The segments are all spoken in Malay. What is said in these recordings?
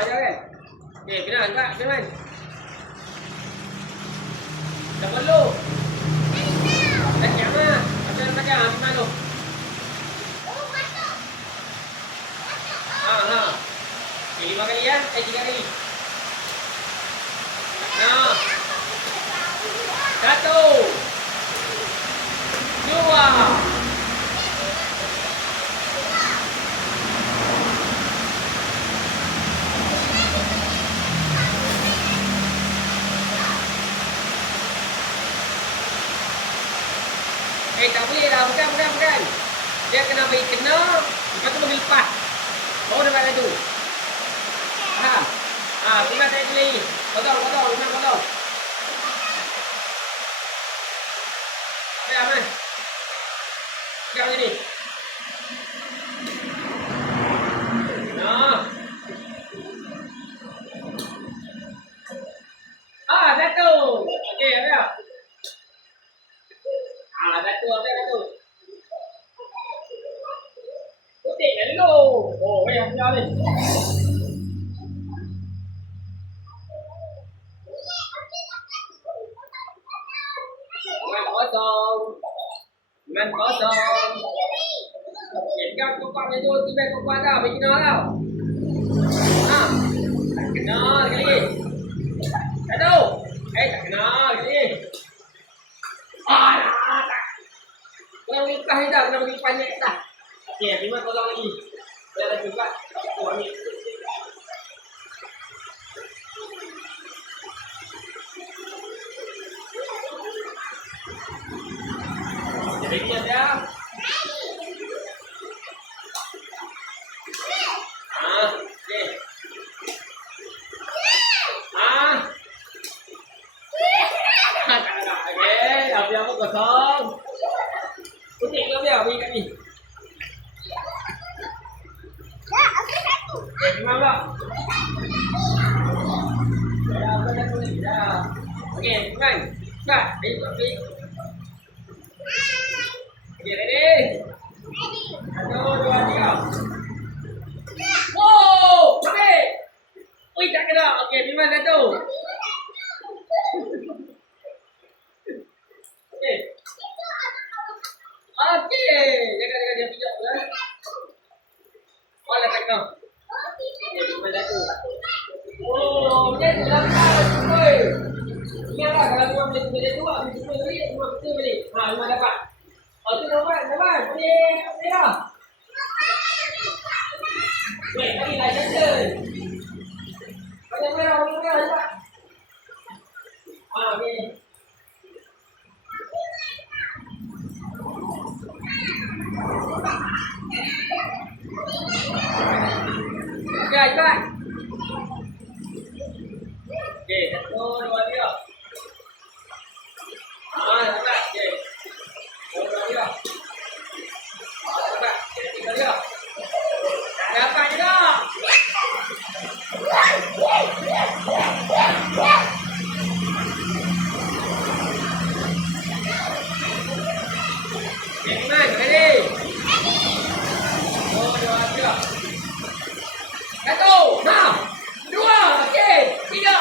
aja kan. Okey, kena angkat, kena. Dah perlu. Dah siap ah. Macam nak pakai ah, mana tu? Ha. Okay, 5 kali ya. 3 kali. Nah. 1 2 tak boleh lah, bukan. Dia kena bagi kena, lepas tu bagi lepas. Baru dapat lagi tu. Faham? Tengah saya pilih. Potong. Okey, aman. Sekejap macam ni. Satu. Okey, ada. Satu. Putih dah dulu. Oh, yang punya ni. Dengan kosong. Okey, pegang kopak ni tu, tiba kopak dah, bagi kena tau. Tak kena lagi. Satu. Tak kena lagi. Tak. Kena bagi lepas ni dah, kena bagi lepas ni dah. Okey, terima tolong lagi. Dah dah juga. Oh, ni. Jadi ni ada. Okey. Okey, biar apa kosong. Putih ke biar bagi kat ni. Terima pula. Okey, kan? Cepat. Baik. Okey, ready? 1, 2, 3. Wow! Okey. Ui, tak kena. Okey, terima satu. Okey. Jangan dia pijak lah. Oh, tak kena. Okey, terima satu. Oh, dia dah dapat. Oi. Ingatlah kalau kau boleh beli tu, habis tu beli, cuma betul beli. Lima dapat. Tu dapat. Boleh dah. Wait, lagi lah jalan. Banyak merah dapat. Okey. Okey, cepat. Okey, 1, 2, 3. Dapat. Okey. 1, 2, 3. Dapat. 3 dia. Tak dapat juga. Okey, Iman, ready? 1, 2, 3. 1, 2, okey, 3.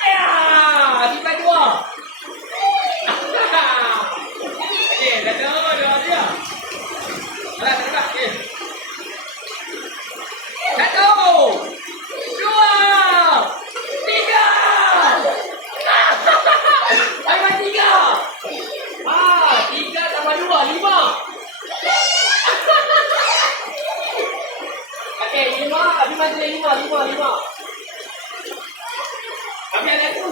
Ayah, tiba 2. Okey, 1, 2, 3. Alah, tak dapat. Okey. 1, 2, 3. Ayah, 3. 3 tambah 2, 5. Okey, 5. Habis masih 5. Habis ada tu.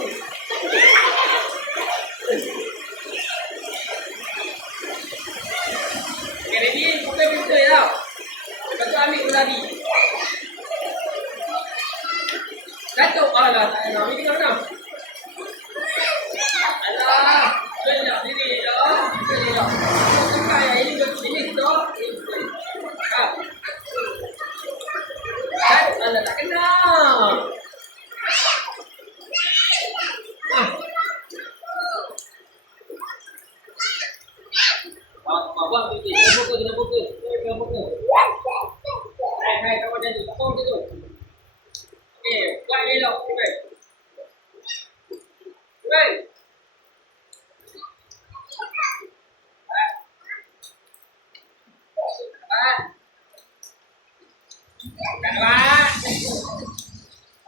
Okey, ready? Pukul pintu tau. Lepas tu ambil tu tadi. 1. Alah, tak nak. Ambil tinggal mana? Alah. Sekejap, sini. Sini dah. Tukar yang ini tu. Alah, tak kena. Buat tu. Kena fokus. Hai, kau macam tu. Okey, Okey, buat elok Iman. Iman. Kat.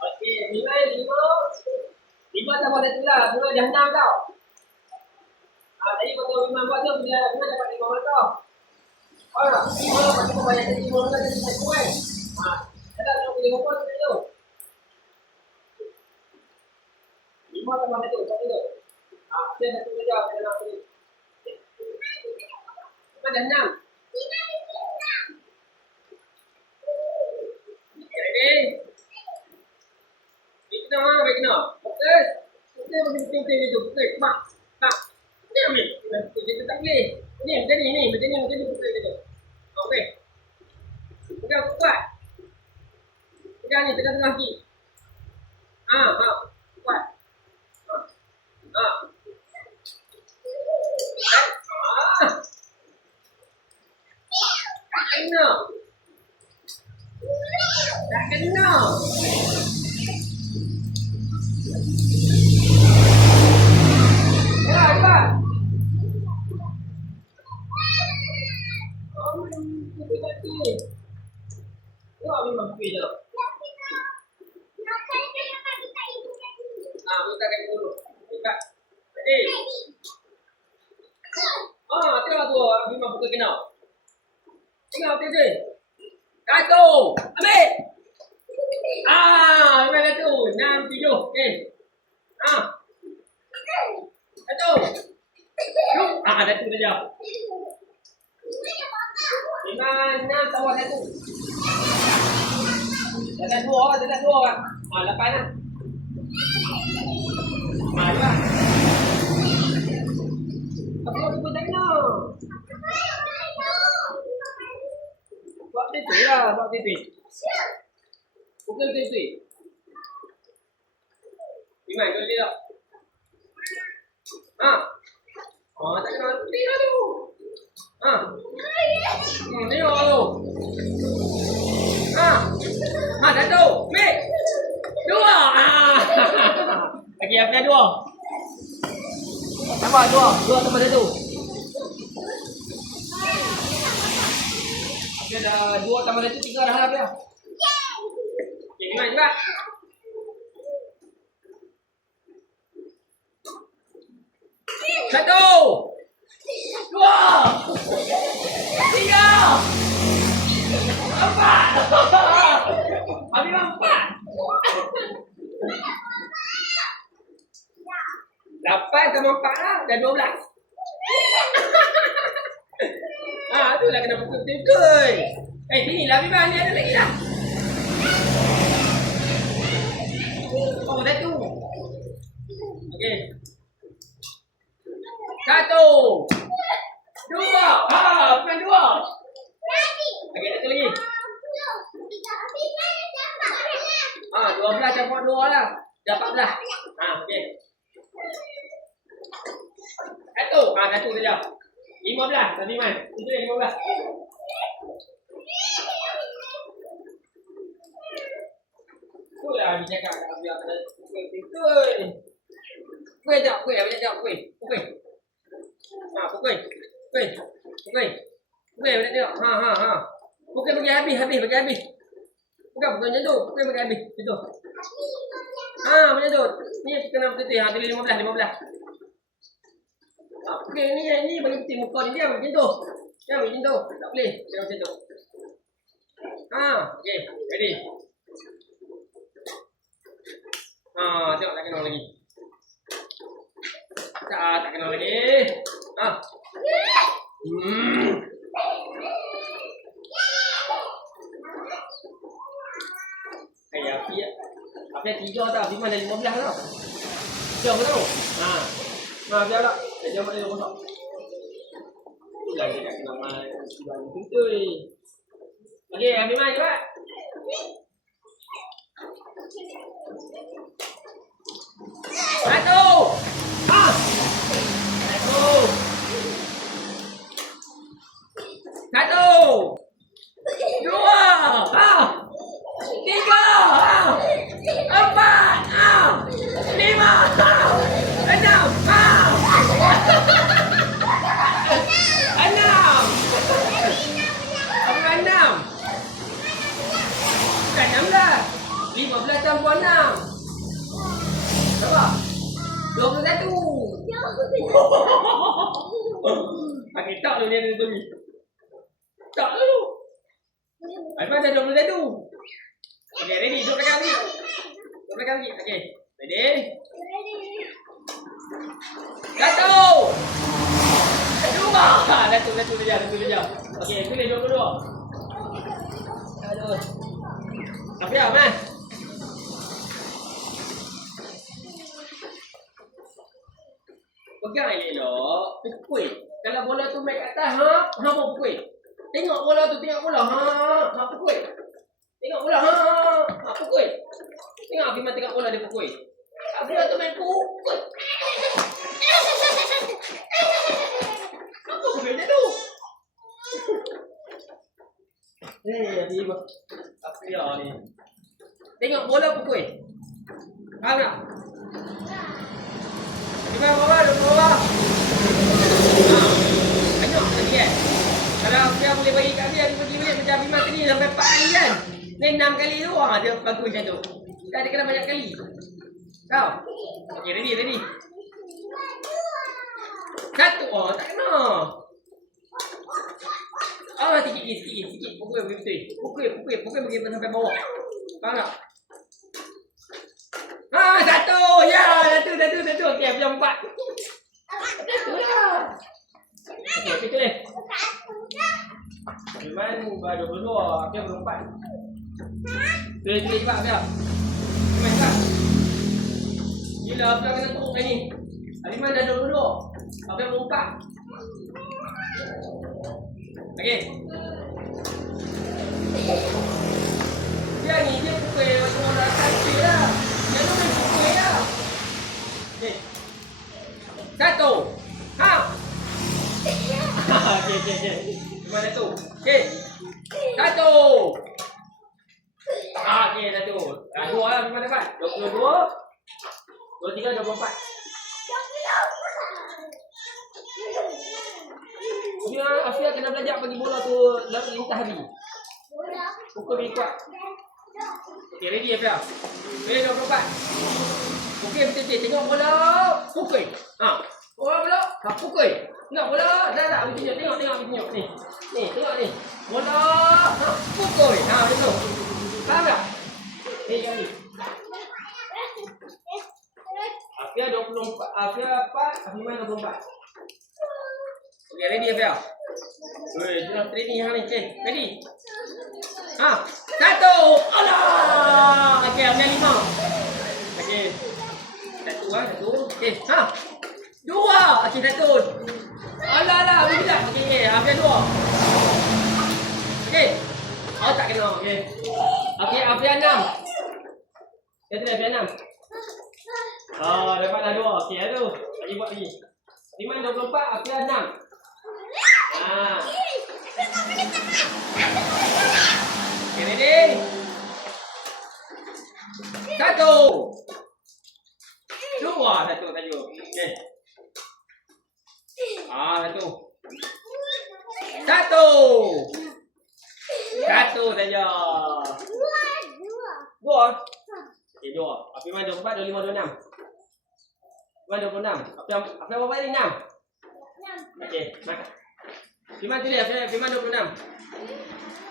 Okey, Iman 5. 5 tak boleh tu lah. 5 dah 6 tau. Tadi waktu Iman buat tu bila Iman dapat 5 tau. Oh, 5 lepas tu banyak jadi 5 kan jadi 1 kan. Ada yang boleh hopon tu. 5 tambah 1, satu tu. Dia satu saja, dia nak tu. Iman dah 6. Okey. Baik kena, baik kena. Fokus. Kita mesti betul-betul ni tu. Fokus. Mak. Tak. Ni ambil. Kita tak boleh. Ni macam ni. Macam ni fokus tu. Okey. Pegang kuat. Pegang ni, pegang tengah kaki. Kuat. Kena. Tak kena. Ya, cepat. Betul-betul. Ya, memang okey je. Buka kaki dulu. Buka. Ready? Tengok tu. Memang buka kena. Tengok, okey. Satu. Ambil. Memang dah tu. 6, 7. Okey. Satu. Dah tu saja. 5, 6, tambah 1. Dah 2 kan. 8 lah. Lah. Apa aku tak kena? Buat tipi lah, buat tipi. Pukul tipi. Iman, kau lihat tak? Tak kena. Tengok tu. Tengok tu. Satu. Ambil. 2. Lagi apa 2? Tambah 2 tambah 1. Okey dah 2 tambah 1 3 dah habis dah. Okey, Iman cepat. Satu. 2. 3. 4. Habis 4. 8 tambah 4 lah. Dah 12. Itulah kena pukul-pukul. Sini lah Biban. Ni ada lagi lah. Dah tu. Okey. 1. 2. Bukan 2. Okey, satu lagi. 12 campur 2 lah. Dah 14. Okey. Satu saja. 15. Tadi Iman. Itu yang 15. Itulah dia cakap biar kena pukul. Pukul jap, pukul. Pukul. Pukul. Boleh tengok. Pukul bagi habis, bagi habis. Bukan macam tu. Pukul bagi habis. Betul. Macam tu. Ni kena betul-betul. Tulis 15. Okey, ni bagi putih muka ni dia macam tu. Dia macam tu. Tak boleh. Dia macam tu. Okey. Ready. Tengok tak kena lagi. Tak kena lagi. Api 3 tau. Biman dah 15 tau. Siap ke tau? Biar tak. Jangan buat dia rosak. Itulah dia nak kena main. Betul. Okey, ambil main cepat. Satu. Satu. 2. 3. Empat. Lima. Enam. Enam. Apa enam? Bukan 16. 15 campur 6. Berapa? 21. Okey, tak dulu dia tu. Tak dulu. Alfa dah 21. Okey, ready. Duduk belakang lagi. Duduk belakang lagi. Okey. Ready? Satu. Dua. Satu saja. Okey, pilih 22. Aduh. Tapi apa? Pegang elok, pukul. Kalau bola tu main kat atas, pun pukul. Tengok bola tu, pukul. Tengok bola, pukul. Tengok Fiman tengok bola dia pukul. Bola tu main pukul. Apa pukul dia tu? Apa dia ni? Tengok bola pukul. Faham tak? Fiman bawah. Banyak lagi kan? Kalau dia boleh bagi kat dia bagi balik macam Fiman tadi sampai 4 kali kan? Ni 6 kali tu, dia bagus macam tu. Dia kena banyak kali. Tahu? Okay, ready. Satu, tak kena. Sikit. Pukul betul. Pukul bagi sampai bawah. Faham tak? Satu. Ya, satu. Okey, biar 4. Satu lah. Okey, kita ni. Fiman baru 22, dia baru 4. Pilih cepat biar. Fiman cepat. Gila, apa kena teruk ni? Fiman dah 22. Apa baru 4. Okey. Dia ni dia pukul macam orang cantik lah. Dia tu main pukul lah. Okey. Satu. Okey. Mana tu? Okey. Satu. Okey, satu. Dua lah Fiman dapat. 22. 23, 24. Afia kena belajar bagi bola tu lintas hari. Pukul lebih kuat. Okey, ready Afia? Pilih 24. Okey, betul-betul. Tengok bola. Pukul. Bola. Pukul. Tengok bola. Dah. Begini. Tengok. Ni. Ni, tengok ni. Bola. Pukul. Betul. Faham tak? Yang ni. Afia 24. Afia 4. Fiman 24. Okey, ready Afia? Tengok training hang ni. Okey, ready? Satu. Alah. Okey, Afia 5. Okey. Satu. Okey, dua. Okey, satu. Alah, bila? Okey, Afia 2. Okey. Tak kena. Okey. Okey, Afia 6. Kata Afia 6. Dapatlah 2. Okey, tu. Lagi buat lagi. Fiman 24, Afia 6. Okay, ready? Satu. Dua. Satu saja. Okay. Satu. Satu saja. Dua. Okay, 2. Fiman 24, 25, 26. Fiman 26. Afia berapa ni? 6. Okey, makan. Fiman tulis Fiman 26.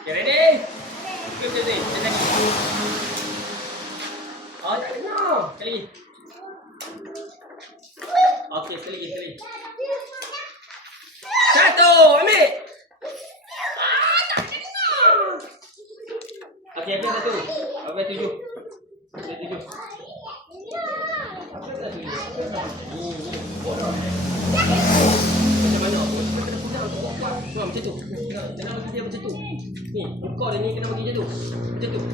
Okay, ready? Okay, betul. Tak kena. Sekali lagi. Okey, sekali lagi. Satu, ambil. Tak kena. Okey, Afia 1. Afia 7. Afia 7. Macam mana? Macam tu. Kena bagi dia macam tu. Ni, muka dia ni kena bagi macam tu.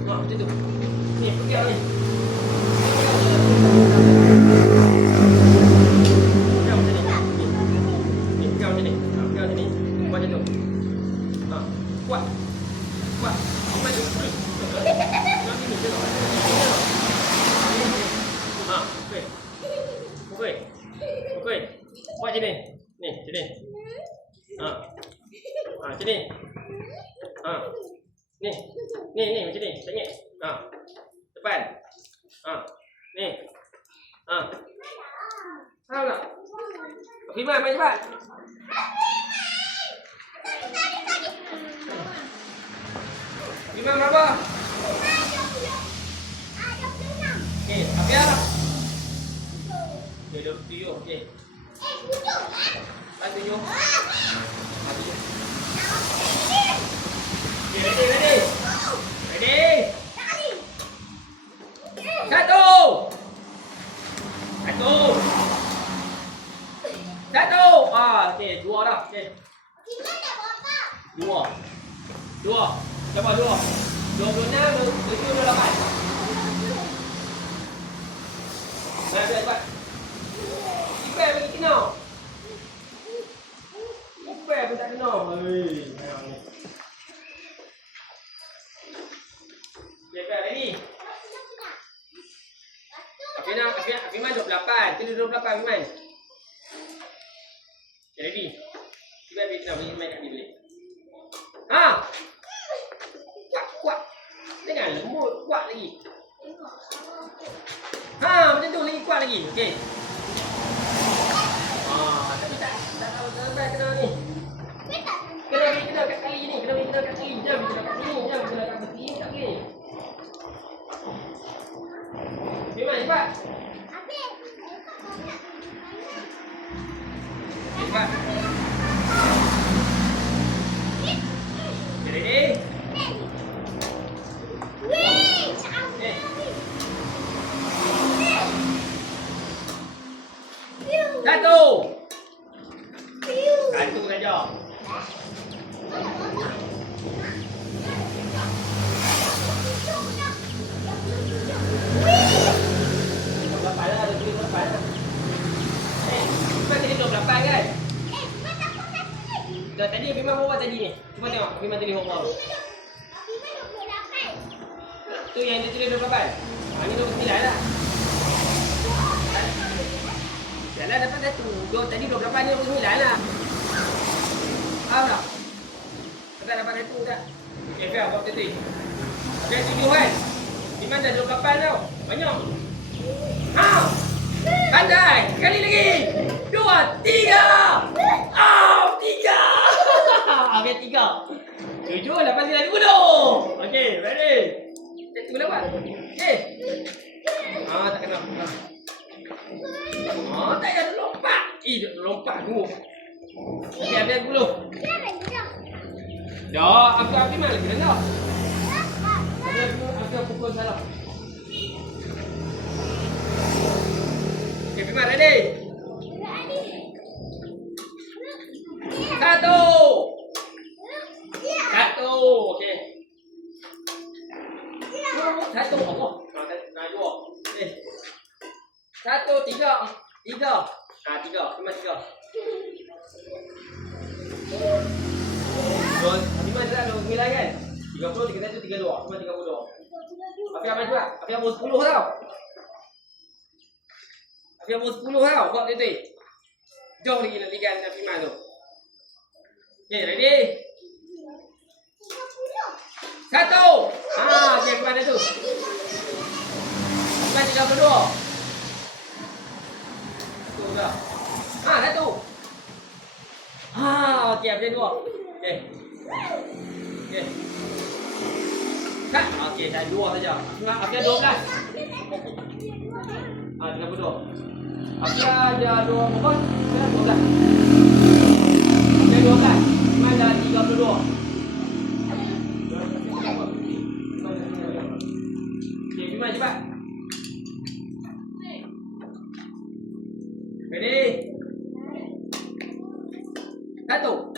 Macam tu. Ni, pegang ni. Pegang macam ni. Ni, pegang macam ni. Pegang macam ni. Buat macam tu. Kuat. Buat macam tu. Pegang ni, tengok. macam ni. Ha. Ni. Ni macam ni. Tengok. Ha. Depan. Ha. Ni. Ha. Faham tak? Firman main cepat. Firman berapa? Okey, Afia. Okey, 27. Okey. Satu jom. Okay, ready. Satu. Okey, dua dah. Okey. Dua. Siapa dua? 26, 28. Cepat. Ipai bagi kena. Ipai pun tak kena. Ipai ready. Afiman 28. Kena 28 Afiman. Ready. Ipai bagi kena bagi main kat ni boleh. Ha. Kuat. Jangan lembut, kuat lagi. Ha, macam tu lagi kuat lagi. Okey. Tapi tak tahu sampai kena ni. Kena kat kali ni, kena kat kali. Jam kena kat sini, jam kena kat sini tak boleh. Firman cepat. Cepat. Ready? Satu. Satu saja. Kan? Tadi Firman bawa tadi ni. Cuba tengok Firman tulis berapa. Tu yang dia tulis 28. Ini 29 lah. Jalan dapat satu. Tadi 28 ni 29 lah. Faham tak? Tak dapat satu tak? Okay, Fia buat betul. Okay, 7 kan? Firman dah 28 tau. Banyak. Ha! Pandai! Sekali lagi! 2, 3! 3! Habis 3. 7, lepas ni lagi 10. Okey, ready? Satu lewat. Tak kena. Tak payah lompat. Dia lompat tu. Okey, habis 10. Dah, aku mana lagi dah. Aku pukul salah. Okey, Firman ready? Satu. Okey. Satu. Allah. Dua. Okey. 1, 3. 3. Firman 3. Firman dah 29 kan? 30, 31, 32. Firman 32. Afia main juga. Afia bawa 10 tau. Afia bawa 10 tau. Buat betul. Jom lagi nak ligan dengan Firman tu. Okay, ready? 1. Okay, Firman dah tu. Firman 32. Tu dah. 1. Okay, Afia 2. Okay. Kat. Okay, dah 2 saja. Afia 12. 32. Afia ada 2 berapa? 12. Afia 12. Firman dah 32. Okay, Firman cepat. Ready? 1. 2.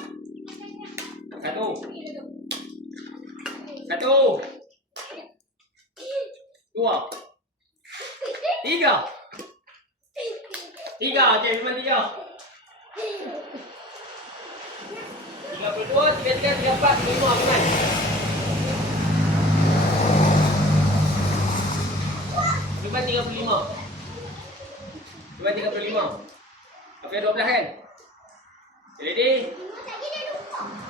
3. 3. Okay, Firman 3. 32, 33, 34, 35 Firman. Firman 35. Firman 35. Apa yang 12 kan? Ready?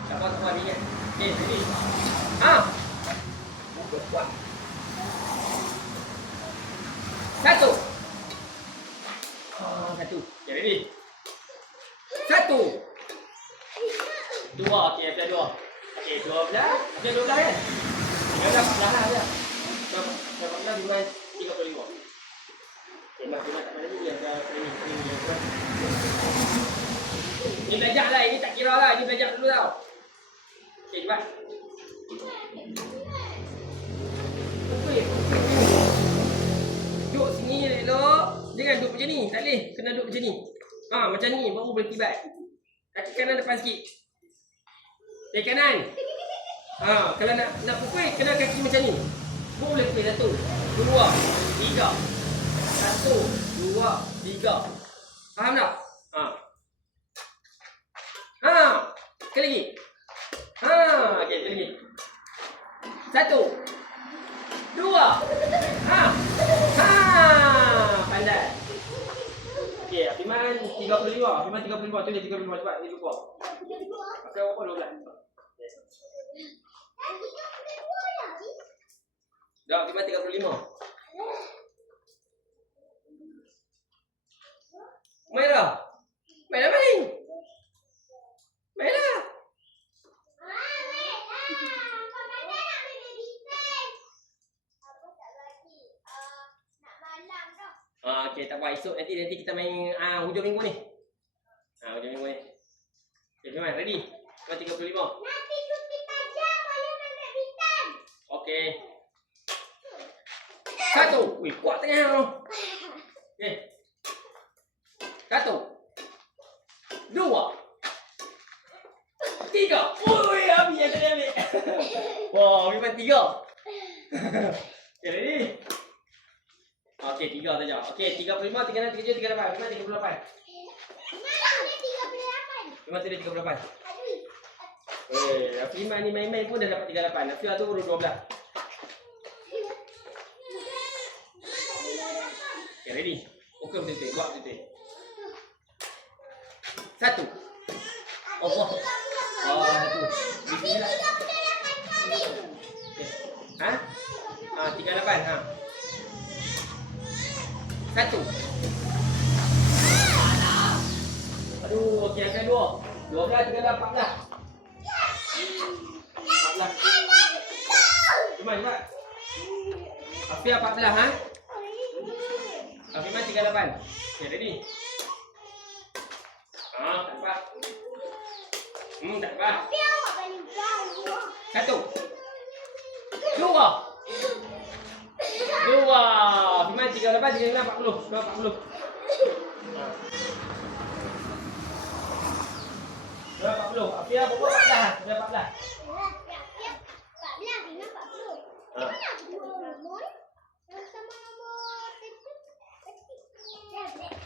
Tak buat ni kan. Okey, ready. Ha. Kuat. Satu. Satu. Okay, ready? Satu. Dua. Okay, ada dua. Okay, 12. Ada 12 kan? 13, 14 lah dia. 14 bulan 35. Okay, mas tak mana ni yang training. Ini belajar lah. Ini tak kira lah. Ini belajar dulu tau. Okay, cepat. Duduk sini elok. Jangan duduk macam ni. Tak boleh. Kena duduk macam ni. Macam ni. Baru boleh tibat. Kaki kanan depan sikit. Kaki kanan. Kalau nak pukul, kena kaki macam ni. Baru boleh pukul. 1, 2, 3. 1, 2, 3. Faham tak? Sekali lagi. Okey, sekali lagi. 1, 2. Pandai. Okey, Afiman 35. Afiman 35. Tulis 35 cepat. Ini lupa. Pakai berapa 12? Dah, Afiman 35. Main dah. Main. Mainlah. Okey, tak apa. Esok nanti kita main hujung minggu ni. Hujung minggu ni. Okey, Fiman, ready? 35. Nanti cuti tajam boleh main badminton. Okey. 1. Wih, kuat tengah tu. Okey. 1, 2, 3. Ui, habis yang tadi ambil. Wah, Fiman 3. Okay, ready? Okey, 3 saja. Okey, 35, 36, 37, 38. Fiman 38. Fiman sudah 38. Fiman ni main-main pun dah dapat 38. Afia tu baru 12. Okay, ready? Ukur betul-betul. Buat betul-betul. 1. Allah. 1. Bismillah. Okay. 38. 1. Aduh, okey, angkat 2. 12, 13, 14. 14. Cepat. Afia 14, Afiman 38. Okay, ready? Tak apa. Tak apa. 1, 2. 2. Fiman 38, 39, 40. 40. 40. Afia berapa 14? Sudah 14.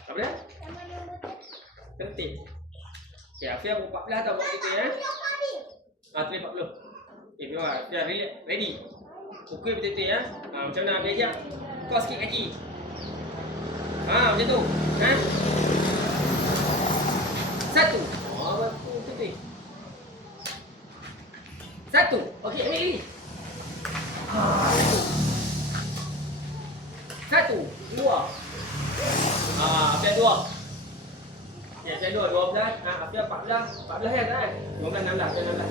Apa dia? Tertib. Okay, Afia buat 14 tau buat kita ya. Tulis 40. Okay, Fiman. Afia ready. Pukul betul-betul ya. Macam mana Afia ajak? Kau sikit kaki. Macam tu. 1. Betul-betul. 1. Okey, ambil lagi. 1, 2. Afia 2. Okay, Afia 2, 12. Afia 14. 14 kan? 12, 16. Afia 16.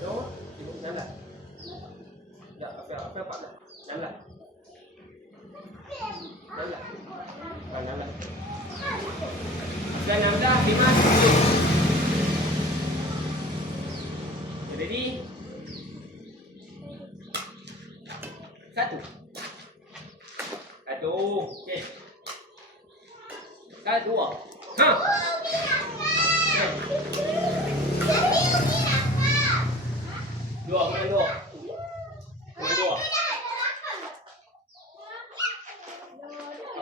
No? 16. Ya, Afia 14. 16. 16. 16. Afia 16, Fiman 10. Ready? 1. Okey. 1, 2. Dua, Fiman 2. Fiman 2.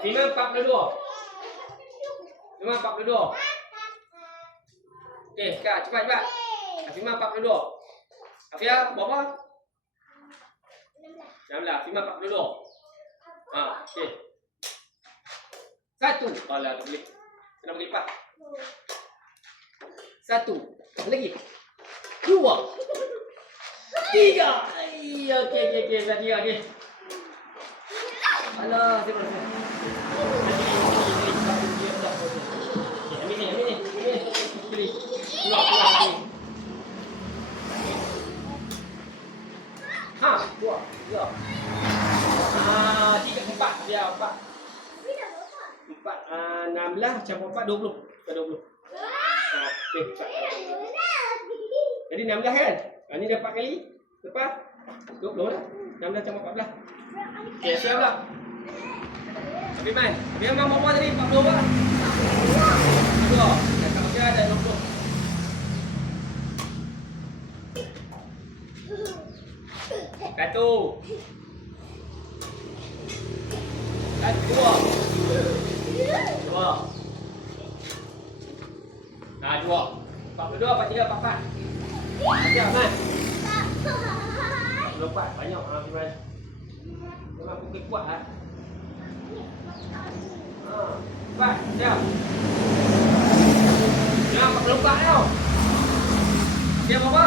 Fiman 42. Fiman 42. Okey, sekarang cepat. Fiman 42. Afia berapa? 16. Fiman 42. Okey. 1. Alah, tak boleh. Kena berlipat. Satu. Lagi. Dua. Tiga. Okey. Tadi okey. Alah, dia mana? Ini. Keluar. Ha, keluar. Ya. Tiga, empat. Dia empat. Empat, 16 campur 4, 20. 20. Okey, jadi 16 kan? Ni dah 4 kali. Lepas 20 dah. 16 campur 14. Okey, siap tak? Habis man. Habis man berapa tadi? 40 apa? 2. Cakap dia ada 20. Satu. Dua. Nah, 2. 42, 43, 44. Siap man. 44 banyak Fiman. Memang pukul kuat ah. Cepat, siap. Ya, 44 tau. Siap berapa?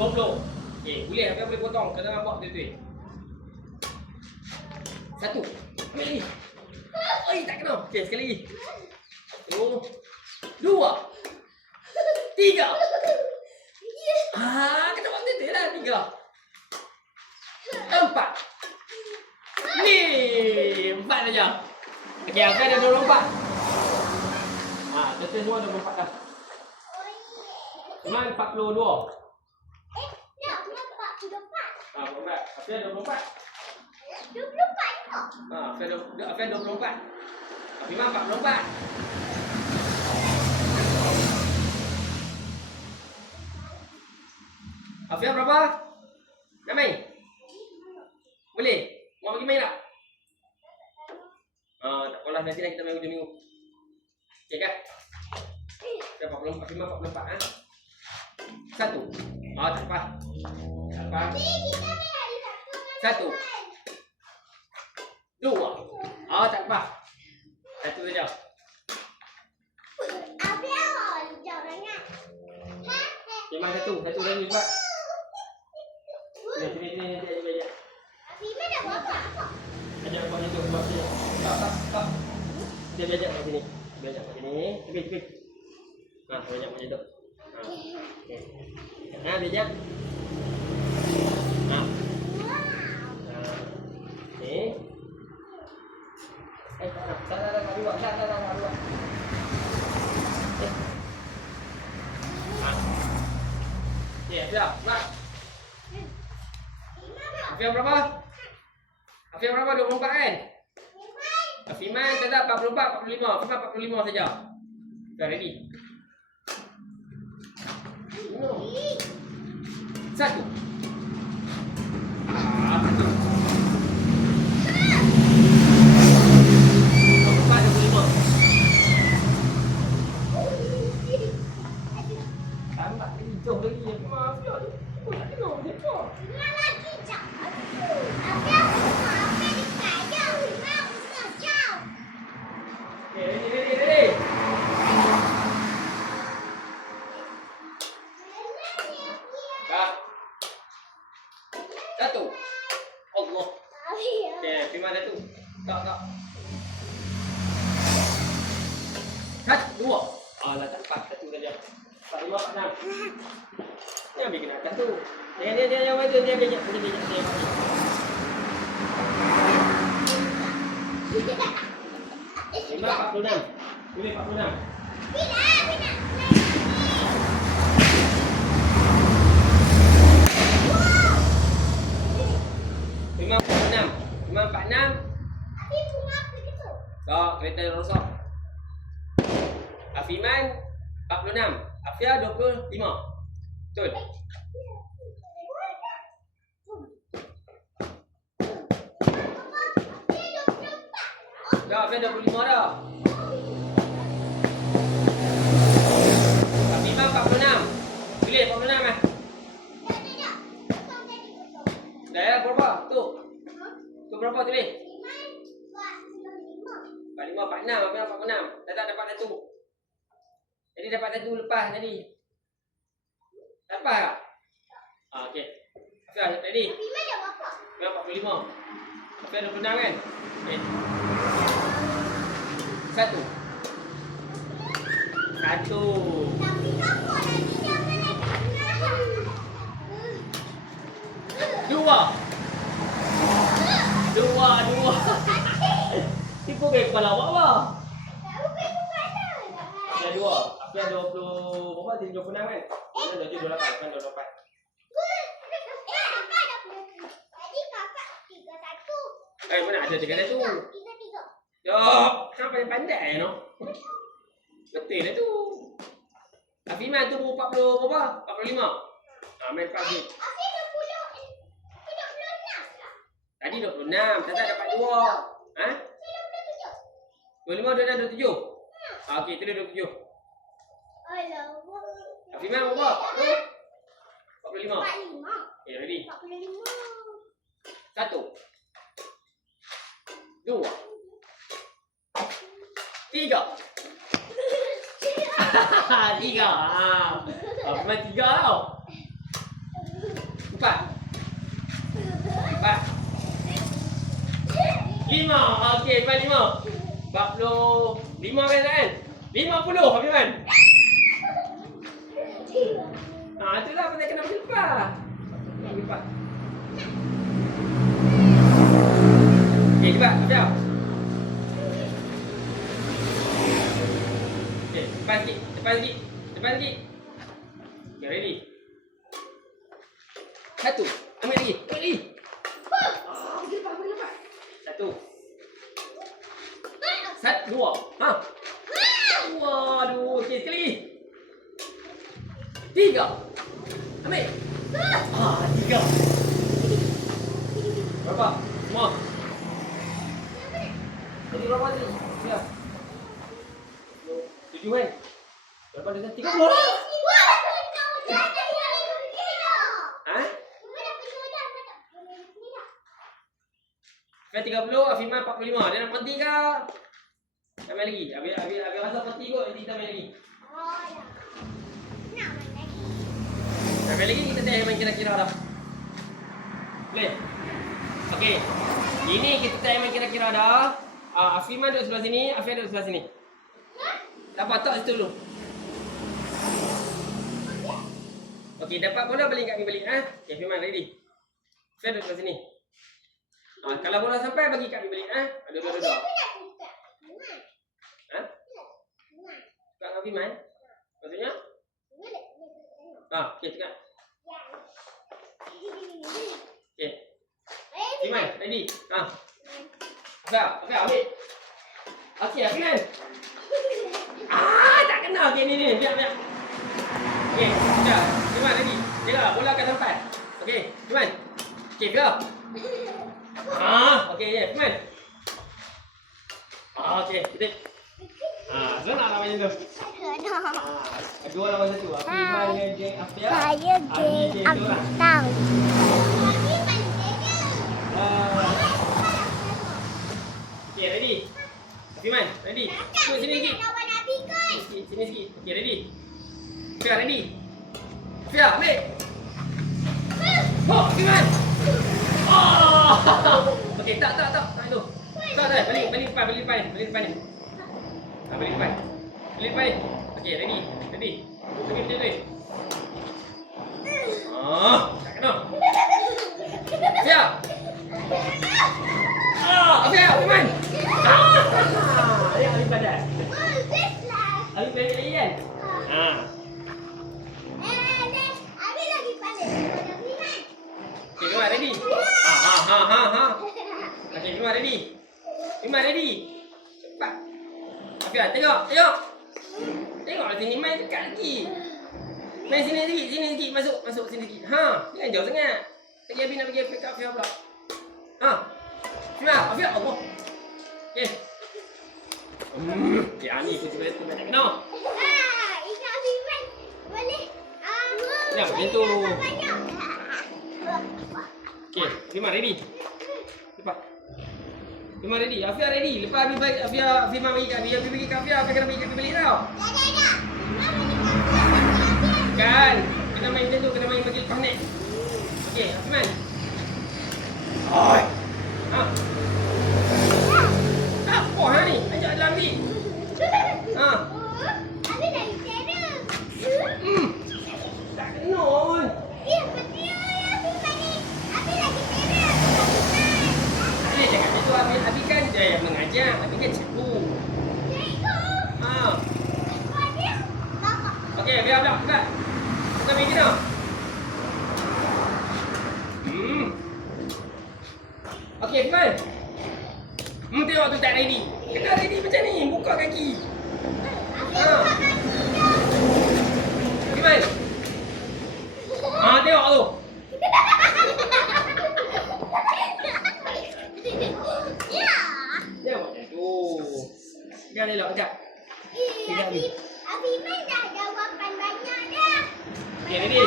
20. Okey, boleh apa boleh potong kena nampak betul-betul. Satu. Ambil lagi. Tak kena. Okey, sekali lagi. 2. 3. Kena buat betul lah 3. 4. Ni 4 saja. Okey, apa ada 24. Betul semua 24 dah. Cuman 42. Apa ada 24? 24 apa 24? Tapi memang 44. Afia berapa? Nak main? Boleh? Mau pergi main tak? Tak apalah, nanti kita main hujung minggu. Okey kan? Saya 44, Afia 44 ah. Satu. Tak apa. Tak apa. Satu. 2. Tak apa. Satu saja. Memang satu lagi juga. Sini. Ajak buat itu, buat sini. Tak. Dia ajak kat sini. Dia ajak kat sini. Tepi. Dia ajak macam tu. Okey. Dia ajak. Ni. Tak buat. Siap. Nak. Afia berapa? 24 kan? Afiman tak 44, 45. Afiman 45 saja. Dah ready. Satu. Satu. 25. Tambah lagi jauh lagi. Maaf ya. Tak tengok depa. Ready. Dah. Satu. Allah. Okey, Fiman satu. Tak. Satu, 2. Dah tak empat, satu saja. 4, 5, 4, 6. Ni ambil kena atas tu. Dia yang itu dia bejak. Lima 46. Boleh 46. Bila. 546. Tak, kereta rosak. Afiman 46. Afia 25. Betul. Dah, Afia 25 dah. Afiman 46. Boleh 46 eh? Dah berapa? Tu berapa tu ni? 45, 46, Afia 46. Dah tak dapat satu. Jadi dapat satu lepas tadi. Dapat tak? Okey. Afia, ready? Afifah dah berapa? Afia 45. Afia 26 kan? Okey. 1. 1. Tapi kenapa lagi jangan lagi? 2. 2. Tipu ke kepala awak apa? Afia 2. Afia 20. Berapa? 26 kan? Afia 28 kan 28. Mana ada 31? Yo, sampai pandai no. Betul lah tu. Afiman tu 40 berapa? 45. Main pagi. Tadi 26, Tata dapat 2. Ha? 25 dah 27. Okey, tu dah 27. Afiman berapa? 45. 45. Okay, ready? 45. 1 2 3 3. Afiman 3 tau. 4 5. Okey, Afiman 5. 45 kan? 50 Afiman. Itulah pasal kena berlipat. Berlipat. Okey, cepat. Siap. Okey, depan sikit. Depan sikit. Okey, ready. 1. Ambil lagi. Boleh. Boleh lepas. 1. 2. Ha. Waduh, okey sekali. 3. Ambil. 3. Berapa? Semua. Jadi berapa tadi? Ya. 7 kan? Berapa dah 30? Ha? Kan 30, Afiman 45. Dia nak berhenti ke? Tak main lagi. Habis rasa berhenti kot, nanti kita main lagi. Tak main lagi, kita tengok main kira-kira dah. Boleh? Okey. Ini kita tengok main kira-kira dah. Afiman duduk sebelah sini, Afia duduk sebelah sini. Dapat tak situ dulu? Okey, dapat bola balik kat balik Okey, Afiman ready. Afia duduk sebelah sini. Kalau bola sampai bagi kat balik Duduk. Ha? Kat Afiman? Maksudnya? Okey, cakap. Okey. Afiman, ready? Afia, ambil. Okey, Afiman. Tak kena. Okey, ni. Biar. Okey, dah. Afiman, ready? Jaga, bola akan sampai. Okey, Afiman. Okey, go. Okey, Afiman. Okey, kita. Senang lah macam tu. Dua lawan satu. Afiman dengan geng Afia. Saya geng Abang. Okay, ready? Afiman, ready? Sini sikit. Sini sikit. Okay, ready? Afia, ready? Afia, ambil. Afiman. Okay, tak itu. Tak, balik depan ni. Balik depan ni. Okay, ready? Pergi. Tak kena. Afia. Afia, Afiman. Alif badan. Alif balik lagi kan? Okay, Afiman ready? Okay, Afiman ready? Afiman ready? Cepat. Afia, tengok. Tengoklah sini, main dekat lagi. Main sini sikit. Masuk sini sikit. Jangan jauh sangat. Lagi Abi nak pergi kat Afia pula. Afia, Allah. Okay. Ni kucing tu nak kena. Ya, macam tu. Okay, Afiman ready? Lepas. Afiman ready? Afia ready? Lepas Afiman bagi kat Afia, pergi kat Afia, Afia kena bagi kat Afia balik tau. Kan? kena main macam tu, kena main bagi lepas net. Okey, Afiman. Oi. Ha. Apa hang ni? Ajak dalam ni. Ha. Abi dah bicara. Tak kena pun. Betul Abi tadi. Abi lagi bicara. Tak boleh cakap macam tu. Abi kan yang mengajar. Abi kan cikgu. Ha. Okey, biar. Buka. Buka main kita. Okey, Afiman. Tengok tu tak ready. Kena ready macam ni. Buka kaki. Ha. Afiman. Tengok tu. Tengok macam tu. Biar elok sekejap. Abi Iman dah jawapan banyak dah. Okey, ready?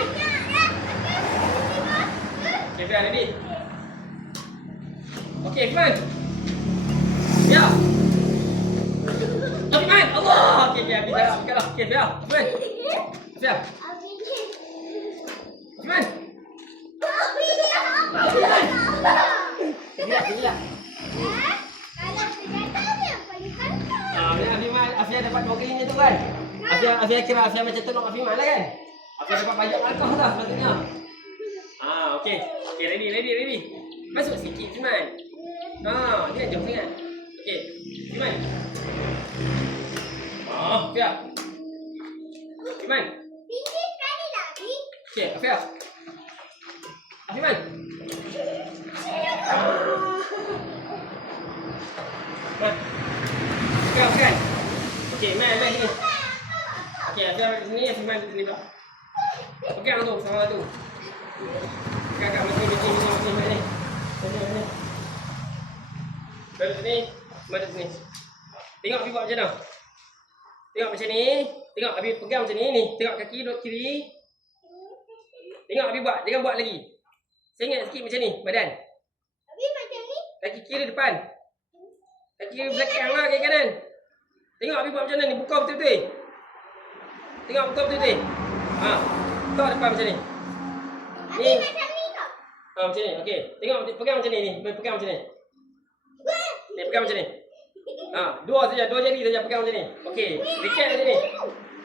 Okey, biar ready. Okey, Afiman. Ya. Afiman, Allah. Okey, Abi dah. Okey, biar. Afiman. Biar. Afiman. Kejilah. Afia dapat 2 kali ni tu kan? Afia kira Afia macam tolong Afiman lah kan? Afia dapat banyak langkah lah sepatutnya. Okey. Okey, ready. Masuk sikit Afiman. Ni jauh sangat. Okey. Afiman. Afia. Afiman. Tinggi sekali lah, Abi. Okey, Afia. Afiman. Kan? Okey, main sini. Okey, Afia di sini, Afiman di sini pula. Okey, tu sama tu. Kakak mesti ni. Sini. Dari sini, mari sini. Tengok Abi buat macam mana? Tengok macam ni. Tengok Abi pegang macam ni. Tengok kaki duduk kiri. Tengok Abi buat, jangan buat lagi. Sengit sikit macam ni badan. Abi macam ni. Kaki kiri depan. Kaki kiri belakang lah, kaki kanan. Tengok Abi buat macam mana ni, buka betul-betul. Tengok buka betul-betul. Buka depan macam ni. Abi macam ni kau. Macam ni, okey. Tengok pegang macam ni. Pegang macam ni. Ni pegang macam ni. Dua jari saja pegang macam ni. Okey, recap macam ni.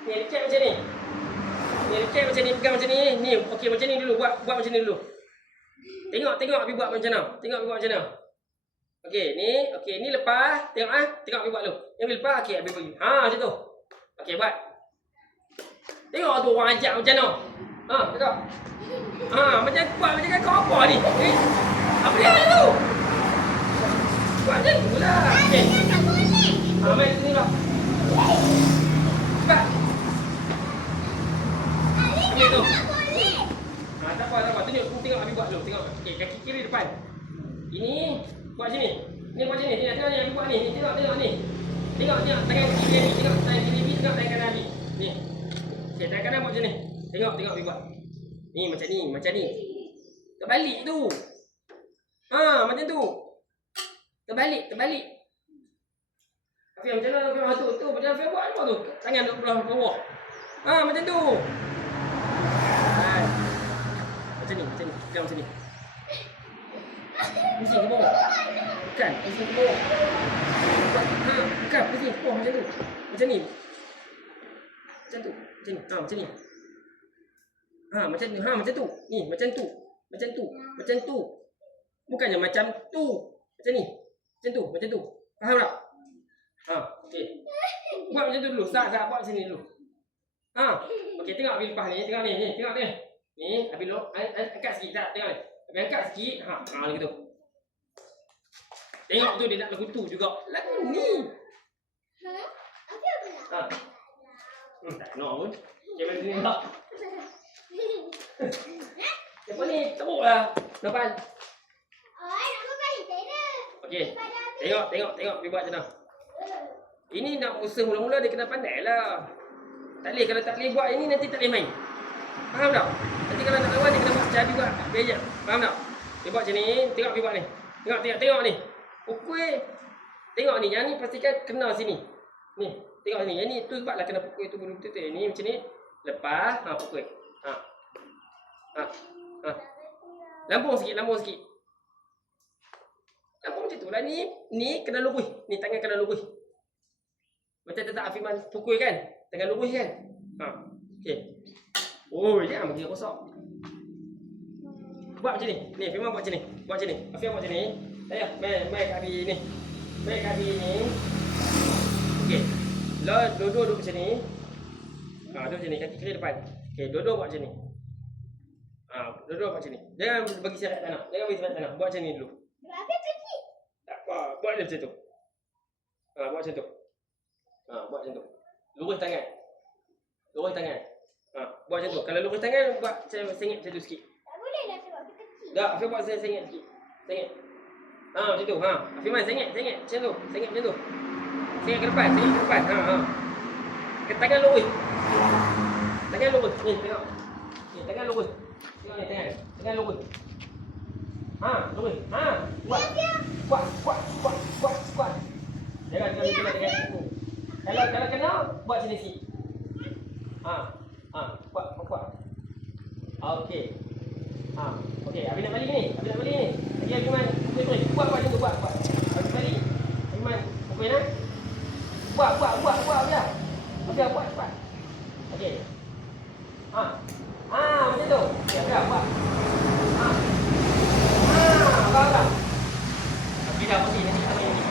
Ni recap macam ni. Pegang macam ni. Ni okey macam ni dulu, buat macam ni dulu. Tengok Abi buat macam mana. Okey, ni lepas. Tengok Abi buat dulu. Yang lepas okey Abi bagi. Macam tu. Okey, buat. Tengok tu orang ajak macam mana. Tengok. Macam buat macam kau apa ni? Apa dia tu? Buat macam tu lah. Okey. Tak boleh. Main sini lah. Cepat. Abi tu. tak boleh. Tak apa. Tengok Abi buat dulu. Tengok. Okey, kaki kiri depan. Ini buat sini. Ni buat sini. Tengok ni Abi buat ni. Tengok ni. Tengok tangan kiri ni. Tengok tangan kiri ni. Tengok tangan kanan Abi. Ni. Okey, tangan kanan buat macam ni. Tengok Abi buat. Ni macam ni. Terbalik tu. Macam tu. Terbalik. Afia macam mana? Tu macam Afia buat apa tu? Tangan duduk belah bawah. Macam tu. Macam ni. Pegang macam ni. Pusing ke bawah. Bukan, pusing ke bawah. Bukan, pusing ke bawah macam tu. Macam ni. Macam tu. Macam ni. Macam tu. Ni, macam tu. Bukannya macam tu. Macam ni. Macam tu. Faham tak? Okey. Buat macam tu dulu. Start buat macam ni dulu. Okey, tengok Abi lepas ni. Tengok ni. Ni, Abi angkat sikit tak? Tengok ni. Abi angkat sikit. Lagu tu. Tengok tu dia nak lagu tu juga. Lagu ni. Abi apa nak? Tak kena pun. Okey, mari sini tak. Apa ni? Teruk lah. Depan. Nak makan saya. Okey. Tengok Abi buat macam mana. Ini nak usaha mula-mula dia kena pandai lah. Tak boleh, kalau tak boleh buat ini nanti tak boleh main. Faham tak? Nanti kalau nak lawan dia kena buat macam Abi buat. Abi ajar. Faham tak? Dia buat macam ni. Tengok Abi buat ni. Tengok ni. Pukul. Tengok ni. Yang ni pastikan kena sini. Ni. Tengok ni. Yang ni tu sebablah kena pukul tu betul-betul. Ni macam ni. Lepas. Pukul. Ha. Ha. Lambung sikit, lambung sikit. Lambung macam tu lah ni. Ni kena lurus. Ni tangan kena lurus. Macam tetap Afiman pukul kan? Tangan lurus kan? Ha. Okey. Oh, jangan bagi rosak. Buat macam ni. Ni Afiman buat macam ni. Buat macam ni. Afiman buat macam ni. Ayah, mai kat Abi ni. Mai kat Abi ni. Okey. Lah duduk macam ni. Ha, duduk macam ni, kaki kiri depan. Okey, duduk buat macam ni. Ha, duduk buat macam ni. Jangan bagi seret tanah. Jangan bagi seret tanah. Buat macam ni dulu. Berapa kecil? Tak apa, buat dia macam tu. Ha, buat macam tu. Ha, buat macam tu. Lurus tangan. Lurus tangan. Ha, buat macam tu. Kalau lurus tangan, buat sengit macam tu sikit. Tak boleh lah sebab dia kecil. Dah, Afiq buat sengit sikit. Sengit. Ha, macam tu. Ha, Afiman sengit macam tu. Sengit macam tu. Sengit ke depan, sengit ke depan. Ha, ha. Tangan lurus. Tangan lurus. Ni, tengok. Ni, tangan lurus. Tengok ni, tangan. Tangan lurus. Ha, lurus. Ha, buat. Kuat. Jangan kena dengan situ. Kalau kena, buat sini sikit. Kuat. Okey. Okey, Abi nak balik ni. Lagi Afiman, pukul. Buat macam tu, buat. Abi balik. Afiman, pukul nak. Buat dah. Okey, buat cepat. Okey. Macam tu. Okey, dah buat. Dah. Okey dah, okey. Nanti kita main ni.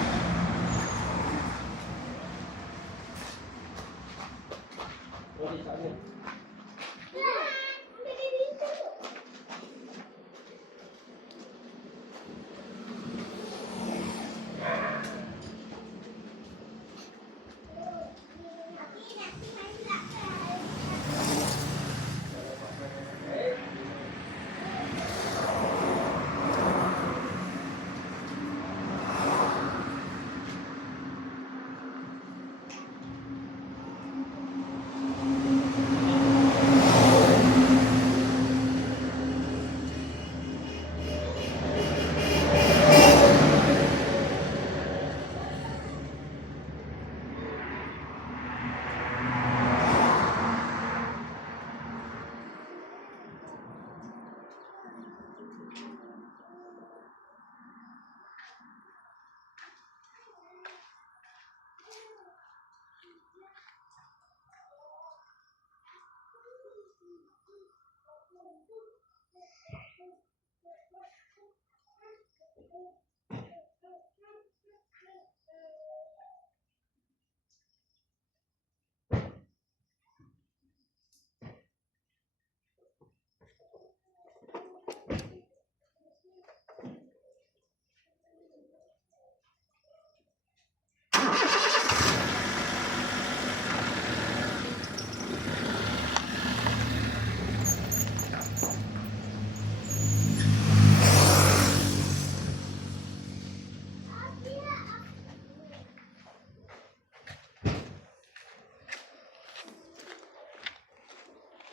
Okey, tak ni.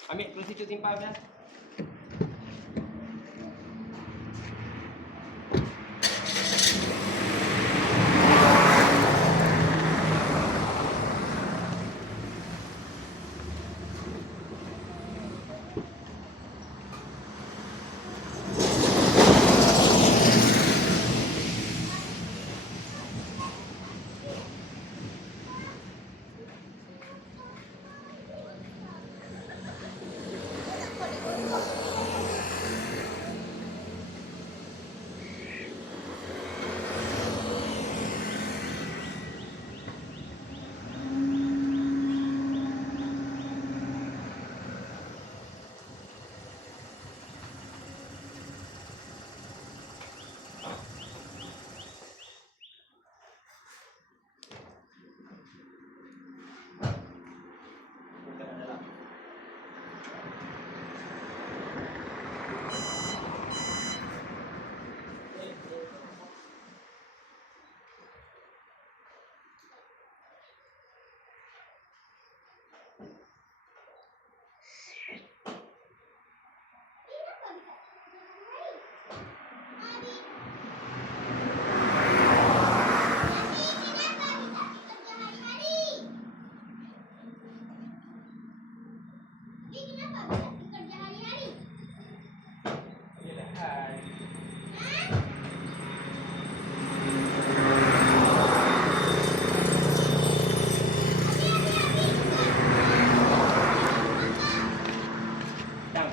Ambil kerusi cuci simpan dah.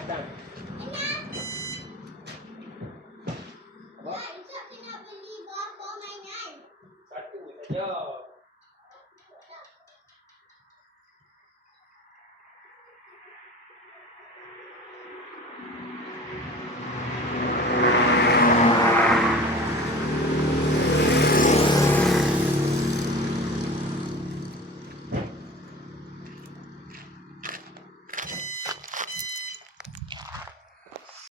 datang.